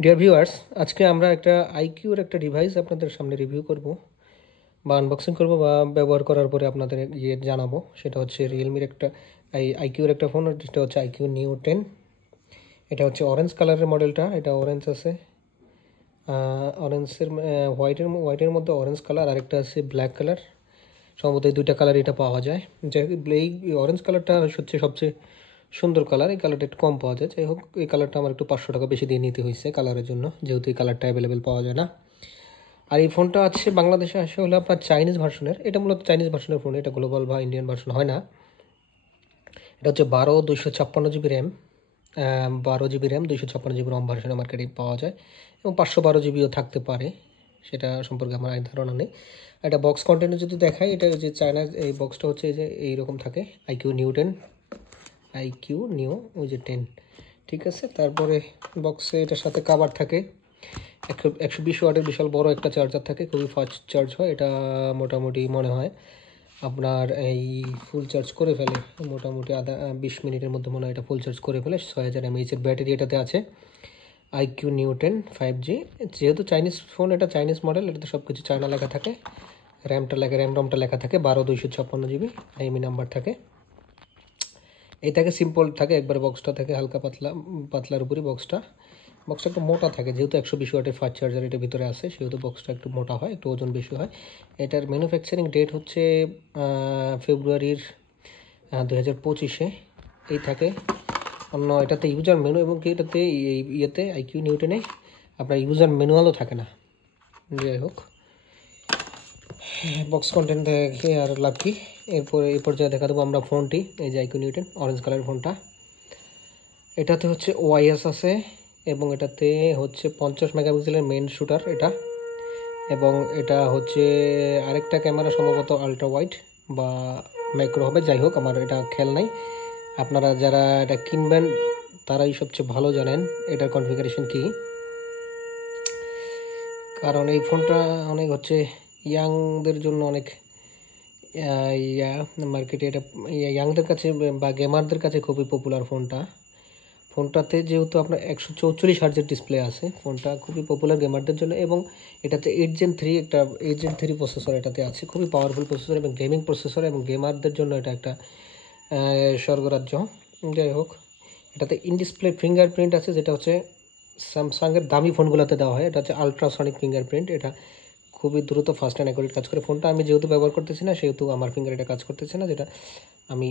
Dear viewers, আজকে আমরা একটা আইকিউর একটা ডিভাইস আপনাদের সামনে রিভিউ করব বা আনবক্সিং করব বা ব্যবহার করার পরে আপনাদের জানাবো। সেটা হচ্ছে রিয়েলমির একটা আইকিউর একটা ফোন, যেটা হচ্ছে আইকিউ নিউ 10। এটা হচ্ছে অরেঞ্জ কালারের মডেলটা, এটা অরেঞ্জ আছে, অরেঞ্জের হোয়াইটের মধ্যে অরেঞ্জ কালার, আরেকটা আছে ব্ল্যাক কালার। সম্ভবত এই দুইটা কালার এটা পাওয়া যায়। যাই হোক, এই অরেঞ্জ কালারটা হচ্ছে সবচেয়ে সুন্দর কালার। এই কালারটা একটু কম পাওয়া যায়। যাই হোক, এই কালারটা আমার একটু 500 টাকা বেশি দিয়ে নিতে হয়েছে কালারের জন্য, যেহেতু এই কালারটা অ্যাভেলেবেল পাওয়া যায় না। আর এই ফোনটা আছে বাংলাদেশে আসে হলো আপনার চাইনিজ ভার্সনের। এটা মূলত চাইনিজ ভার্সনের ফোন, এটা গ্লোবাল বা ইন্ডিয়ান ভার্সন হয় না। এটা হচ্ছে 256GB RAM, 12GB RAM, 256GB রম ভার্সনের মার্কেটে পাওয়া যায়, এবং 512GBও থাকতে পারে, সেটা সম্পর্কে আমার ধারণা নেই। এটা বক্স কন্টেন্টে যদি দেখাই, এটা যে চায়নার এই বক্সটা হচ্ছে যে এইরকম থাকে, আইকিউ নিউ 10, আইকিউ নিউ ওই যে 10, ঠিক আছে। তারপরে বক্সে এটার সাথে কাভার থাকে, 120 ওয়াটের বিশাল বড় একটা চার্জার থাকে, খুবই ফাস্ট চার্জ হয় এটা। মোটামুটি মনে হয় আপনার এই ফুল চার্জ করে ফেলে মোটামুটি 20 মিনিটের মধ্যে, মনে হয় এটা ফুল চার্জ করে ফেলে। 6000 mAh ব্যাটারি এটাতে আছে। আইকিউ নিউ 10 5G, যেহেতু চাইনিজ ফোন, এটা চাইনিজ মডেল, এটাতে সব কিছু চায়না লেখা থাকে। র্যাম রমটা লেখা থাকে 12 256GB, আইএমই নাম্বার থাকে। এই থাকে সিম্পল থাকে একবারে, বক্সটা থাকে হালকা পাতলার উপরই বক্সটা একটু মোটা থাকে, যেহেতু 120 ওয়াটের ফাস্ট চার্জার এটা ভিতরে আছে, সেহেতু বক্সটা একটু মোটা হয়, একটু ওজন বেশি হয়। এটার ম্যানুফ্যাকচারিং ডেট হচ্ছে ফেব্রুয়ারির 2025-এ এই থাকে। অন্য এটাতে ইউজার মেনু, এবং এটাতে ইয়েতে আইকিউ নিউ 10-এ আপনার ইউজার ম্যানুয়ালও থাকে না। যাই হোক, বক্স কন্টেন্ট দেখে আর লাভ কি। এই পর্যায়ে দেখা দেবো আমরা ফোনটি। এই যে আইকিউ নিউ 10 অরেঞ্জ কালারের ফোনটা, এটাতে হচ্ছে ওআইএস আছে, এবং এটাতে হচ্ছে 50 মেগাপিক্সেলের মেইন শুটার এটা, এবং এটা হচ্ছে আরেকটা ক্যামেরা সম্ভবত আলট্রা ওয়াইড বা ম্যাক্রো হবে। যাই হোক, আমার এটা খেয়াল নাই। আপনারা যারা এটা কিনবেন তারাই সবচেয়ে ভালো জানেন এটার কনফিগারেশন কি, কারণ এই ফোনটা অনেক হচ্ছে ইয়াংদের জন্য অনেক মার্কেটে, এটা ইয়াংদের কাছে বা গেমারদের কাছে খুবই পপুলার ফোনটাতে যেহেতু আপনার 144 হার্জের ডিসপ্লে আছে, ফোনটা খুবই পপুলার গেমারদের জন্য। এবং এটাতে 8 Gen 3 প্রসেসর এটাতে আছে, খুবই পাওয়ারফুল প্রসেসর এবং গেমিং প্রসেসর, এবং গেমারদের জন্য এটা একটা স্বর্গরাজ্য। যাই হোক, এটাতে ইন ডিসপ্লে ফিঙ্গারপ্রিন্ট আছে, যেটা হচ্ছে স্যামসাংয়ের দামি ফোনগুলোতে দেওয়া হয়। এটা হচ্ছে আলট্রাসনিক ফিঙ্গারপ্রিন্ট, এটা খুবই দ্রুত ফাস্ট অ্যান্ড অ্যাকুরেট কাজ করে। ফোনটা আমি যেহেতু ব্যবহার করতেছি না, সেহেতু আমার ফিঙ্গার এটা কাজ করতেছে না, যেটা আমি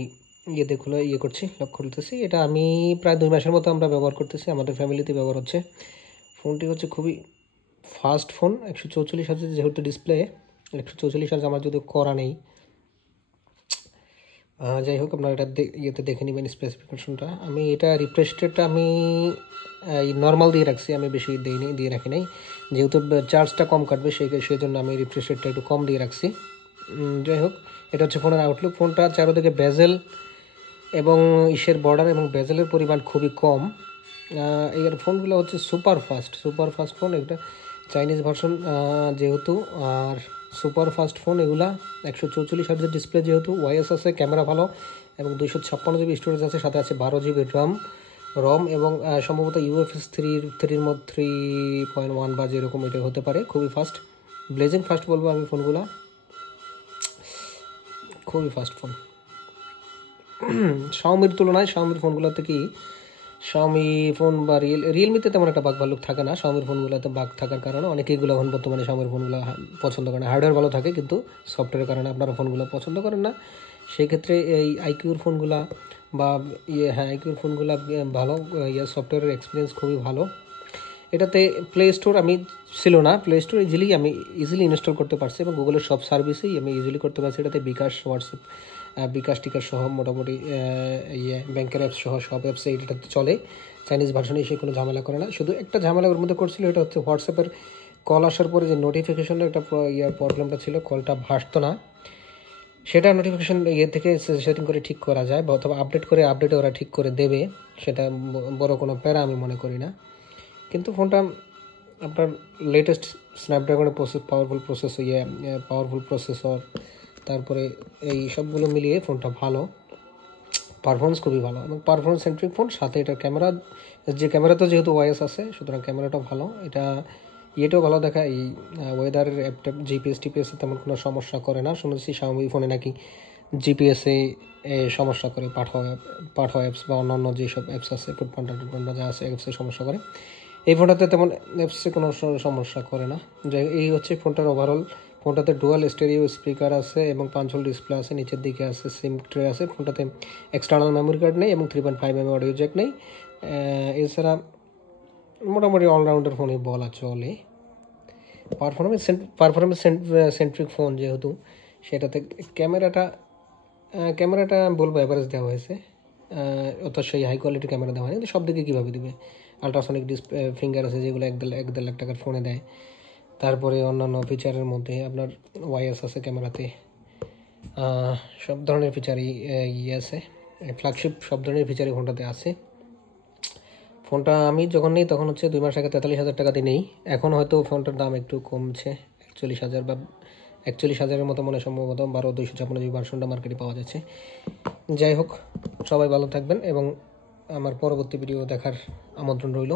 লক্ষ্য করতেছি। এটা আমি প্রায় 2 মাসের মতো আমরা ব্যবহার করতেছি, আমাদের ফ্যামিলিতে ব্যবহার হচ্ছে। ফোনটি হচ্ছে খুবই ফাস্ট ফোন। 144 হার্জ যেহেতু ডিসপ্লে, 144 হার্জ আমার যদি করা নেই। যাই হোক, আপনারা এটা দেখে নেবেন স্পেসিফিকেশনটা। আমি এটা রিফ্রেশ রেটটা আমি নর্মাল দিয়ে রাখছি, আমি বেশি দিয়ে রাখি নাই, যেহেতু চার্জটা কম কাটবে সেই জন্য আমি রিফ্রেশ রেটটা একটু কম দিয়ে রাখছি। যাই হোক, এটা হচ্ছে ফোনের আউটলুক। ফোনটা চারোদিকে বেজেল এবং বর্ডার এবং বেজেলের পরিমাণ খুবই কম। এর ফোনগুলো হচ্ছে সুপার ফাস্ট ফোন। এটা চাইনিজ ভার্সন যেহেতু, আর সুপার ফাস্ট ফোন এগুলা। 144 হার্জের ডিসপ্লে, যেহেতু ওয়াইএস আছে, ক্যামেরা ভালো, এবং 256GB স্টোরেজ আছে, সাথে আছে 12GB রম, এবং সম্ভবত UFS 3.1 বা যেরকম এটা হতে পারে। খুবই ফাস্ট, ব্লেজিং ফাস্ট বলবো আমি ফোনগুলা, খুবই ফাস্ট ফোন। শাওমির তুলনায় শাওমির ফোনগুলোতে কি, শাওমি ফোন বা রিয়েলমিতে তেমন একটা বাগ ভাল্লুক থাকে না। শাওমির ফোনগুলোতে বাগ থাকার কারণে অনেকেই এগুলো এখন বর্তমানে শাওমির ফোনগুলো পছন্দ করে না। হার্ডওয়্যার ভালো থাকে, কিন্তু সফটওয়্যারের কারণে আপনারা ফোনগুলো পছন্দ করেন না। সেই ক্ষেত্রে এই আইকিউর ফোনগুলা বা আইকিউর ফোনগুলা ভালো, সফটওয়্যারের এক্সপিরিয়েন্স খুবই ভালো। এটাতে প্লে স্টোর ছিল না, প্লে স্টোর আমি ইজিলি ইনস্টল করতে পারছি, এবং গুগলের সব সার্ভিসেই আমি ইজিলি করতে পারছি। এটাতে বিকাশ, হোয়াটসঅ্যাপ, বিকাশ টিকার সহ মোটামুটি ব্যাংকের অ্যাপস সহ সব অ্যাপসে এটাতে চলে। চাইনিজ ভার্সনে এসে কোনো ঝামেলা করে না। শুধু একটা ঝামেলা ওর মধ্যে করছিল, এটা হচ্ছে হোয়াটসঅ্যাপের কল আসার পরে যে নোটিফিকেশনের একটা প্রবলেমটা ছিল, কলটা ভাসতো না। সেটা নোটিফিকেশন থেকে সেটিং করে ঠিক করা যায়, বা অথবা আপডেটে ওরা ঠিক করে দেবে। সেটা বড় কোনো প্যারা আমি মনে করি না। কিন্তু ফোনটা আপনার লেটেস্ট স্ন্যাপড্রাগনের পাওয়ারফুল প্রসেসর, তারপরে এই সবগুলো মিলিয়ে ফোনটা ভালো। পারফরমেন্স খুবই ভালো এবং পারফরমেন্স সেন্ট্রিক ফোন, সাথে এটার ক্যামেরা, যে ক্যামেরাতে যেহেতু ওয়াইএস আছে সুতরাং ক্যামেরাটাও ভালো। এটা ইয়েটাও ভালো দেখায়, এই ওয়েদারের অ্যাপটা জিপিএস টিপিএসে তেমন কোনো সমস্যা করে না। শুনেছি Xiaomi ফোনে নাকি জিপিএসে সমস্যা করে, পাঠো অ্যাপস বা অন্যান্য যেসব অ্যাপস আছে, ফুডপান্ডা যা আছে অ্যাপসে সমস্যা করে। এই ফোনটাতে তেমন অ্যাপসে কোনো সমস্যা করে না। এই হচ্ছে ফোনটার ওভারঅল। ফোনটাতে ডুয়াল স্টেরিও স্পিকার আছে এবং 5 হোল ডিসপ্লে আছে, নিচের দিকে আছে সিম ট্রে আছে। ফোনটাতে এক্সটার্নাল মেমোরি কার্ড নেই এবং 3.5 mm অডিও জ্যাক নেই। এছাড়া মোটামুটি অলরাউন্ডার ফোনই বলা চলে। পারফরমেন্স সেন্ট্রিক ফোন যেহেতু, সেটাতে ক্যামেরাটা বলবো অ্যাভারেজ দেওয়া হয়েছে, অর্থাৎ সেই হাই কোয়ালিটি ক্যামেরা দেওয়া হয়নি। কিন্তু সব দিকে কীভাবে দেবে, আলট্রাসনিক ডিসপ্লে ফিঙ্গার আছে যেগুলো 1.5 লাখ টাকার ফোনে দেয়। তারপরে অন্যান্য ফিচারের মধ্যে আপনার ওয়াইএস আছে ক্যামেরাতে, সব ধরনের ফিচারই আছে, ফ্ল্যাগশিপ সব ধরনের ফিচারই ফোনটাতে আছে। ফোনটা আমি যখন নিই তখন হচ্ছে 2 মাস আগে 43,000 টাকাতে নেই। এখন হয়তো ফোনটার দাম একটু কমছে, 41,000 বা 41,000-এর মতো মনে সম্ভবত 12,256 GB ভার্সনটা মার্কেটে পাওয়া যাচ্ছে। যাই হোক, সবাই ভালো থাকবেন এবং আমার পরবর্তী ভিডিও দেখার আমন্ত্রণ রইল।